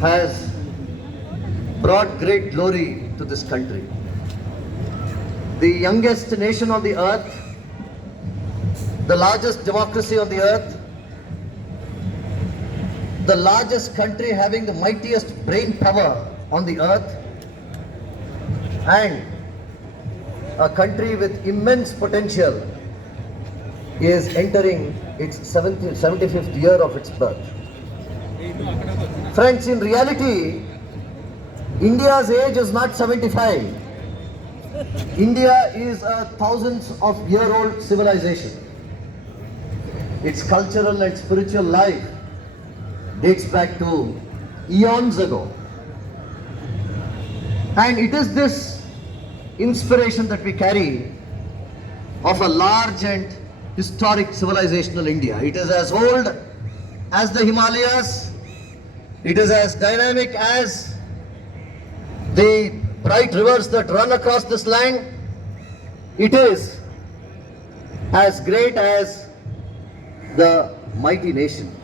has brought great glory to this country. The youngest nation on the earth, the largest democracy on the earth, the largest country having the mightiest brain power on the earth, and a country with immense potential is entering its 75th year of its birth. Friends, in reality, India's age is not 75. India is a thousands of year old civilization. Its cultural and spiritual life dates back to eons ago. And it is this inspiration that we carry of a large and historic civilizational India. It is as old as the Himalayas. It is as dynamic as the bright rivers that run across this land. It is as great as the mighty nation.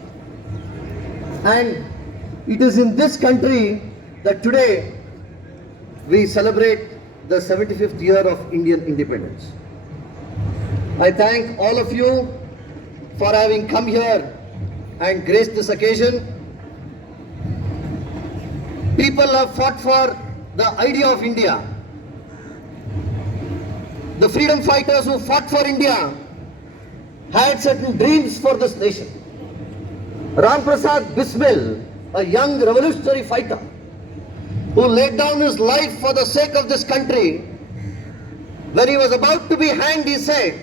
And it is in this country that today we celebrate the 75th year of Indian independence. I thank all of you for having come here and graced this occasion. People have fought for the idea of India. The freedom fighters who fought for India had certain dreams for this nation. Ram Prasad Bismil, a young revolutionary fighter who laid down his life for the sake of this country, when he was about to be hanged, he said,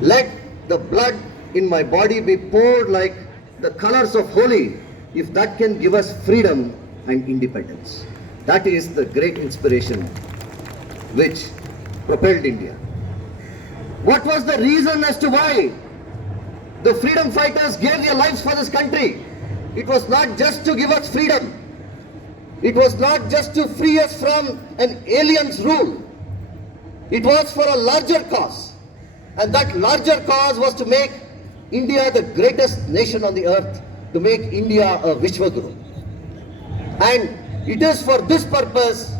"Let the blood in my body be poured like the colors of holy, if that can give us freedom and independence." That is the great inspiration which propelled India. What was the reason as to why the freedom fighters gave their lives for this country? It was not just to give us freedom. It was not just to free us from an alien's rule. It was for a larger cause. And that larger cause was to make India the greatest nation on the earth, to make India a Vishwaguru. And it is for this purpose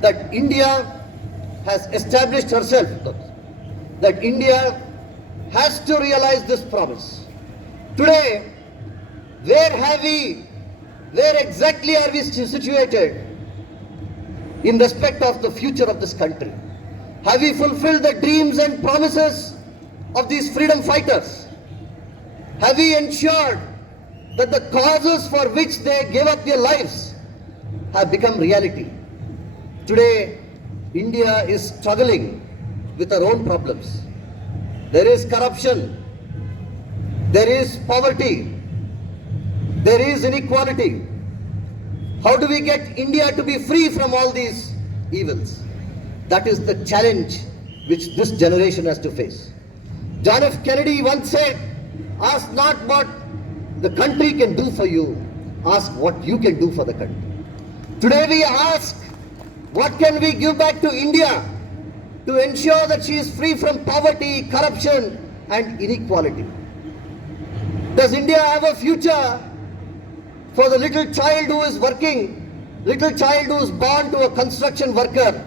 that India has established herself, that India has to realize this promise. Today, where exactly are we situated in respect of the future of this country? Have we fulfilled the dreams and promises of these freedom fighters? Have we ensured that the causes for which they gave up their lives have become reality? Today, India is struggling with her own problems. There is corruption, there is poverty, there is inequality. How do we get India to be free from all these evils? That is the challenge which this generation has to face. John F. Kennedy once said, "Ask not what the country can do for you, ask what you can do for the country." Today we ask, what can we give back to India to ensure that she is free from poverty, corruption and inequality? Does India have a future for the little child who is working, little child who is born to a construction worker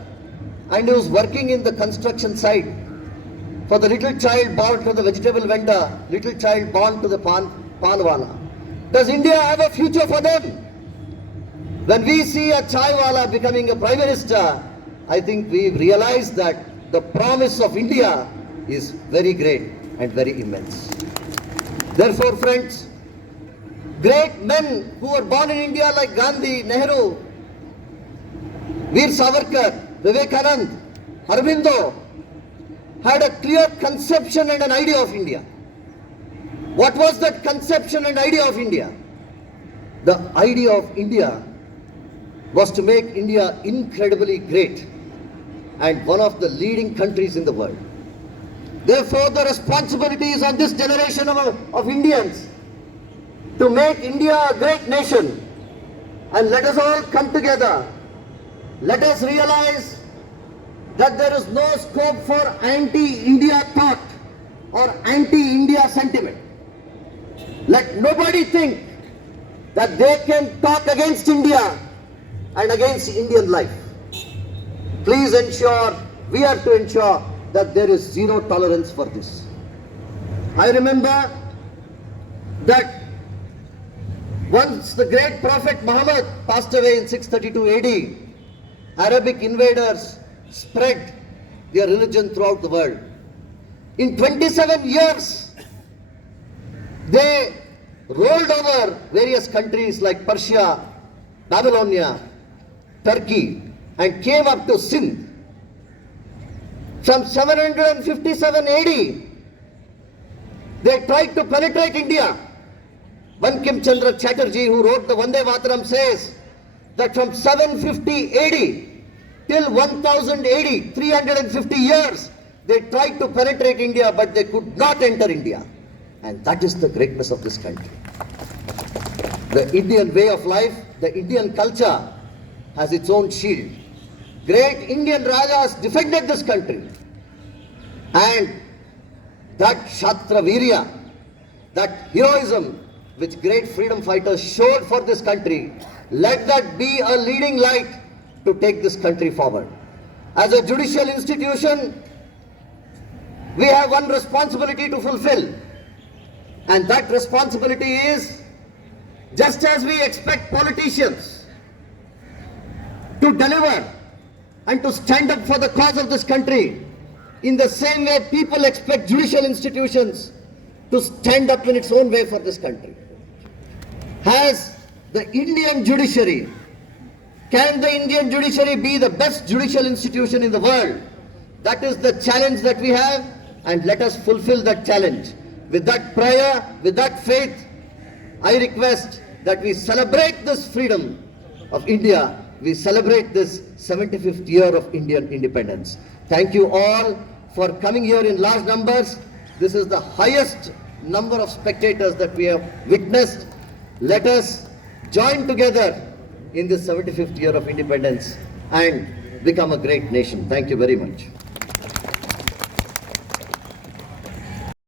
and who is working in the construction site? For the little child born to the vegetable vendor, little child born to the panwala. Does India have a future for them? When we see a chaiwala becoming a prime minister, I think we realize that the promise of India is very great and very immense. Therefore, friends, great men who were born in India like Gandhi, Nehru, Veer Savarkar, Vivekanand, Aurobindo had a clear conception and an idea of India. What was that conception and idea of India? The idea of India was to make India incredibly great and one of the leading countries in the world. Therefore, the responsibility is on this generation of Indians to make India a great nation. And let us all come together. Let us realize that there is no scope for anti-India thought or anti-India sentiment. Let nobody think that they can talk against India and against Indian life. Please ensure, we are to ensure that there is zero tolerance for this. I remember that once the great Prophet Muhammad passed away in 632 AD, Arabic invaders spread their religion throughout the world. In 27 years, they rolled over various countries like Persia, Babylonia, Turkey, and came up to Sindh. From 757 AD, they tried to penetrate India. Bankim Chandra Chatterjee, who wrote the Vande Mataram, says that from 750 AD till 1000 AD, 350 years, they tried to penetrate India, but they could not enter India. And that is the greatness of this country. The Indian way of life, the Indian culture has its own shield. Great Indian Rajas defended this country. And that Shastra Virya, that heroism which great freedom fighters showed for this country, let that be a leading light to take this country forward. As a judicial institution, we have one responsibility to fulfill. And that responsibility is, just as we expect politicians to deliver and to stand up for the cause of this country, in the same way people expect judicial institutions to stand up in its own way for this country. Has the Indian judiciary, can the Indian judiciary be the best judicial institution in the world? That is the challenge that we have, and let us fulfill that challenge. With that prayer, with that faith, I request that we celebrate this freedom of India. We celebrate this 75th year of Indian independence. Thank you all for coming here in large numbers. This is the highest number of spectators that we have witnessed. Let us join together in this 75th year of independence and become a great nation. Thank you very much.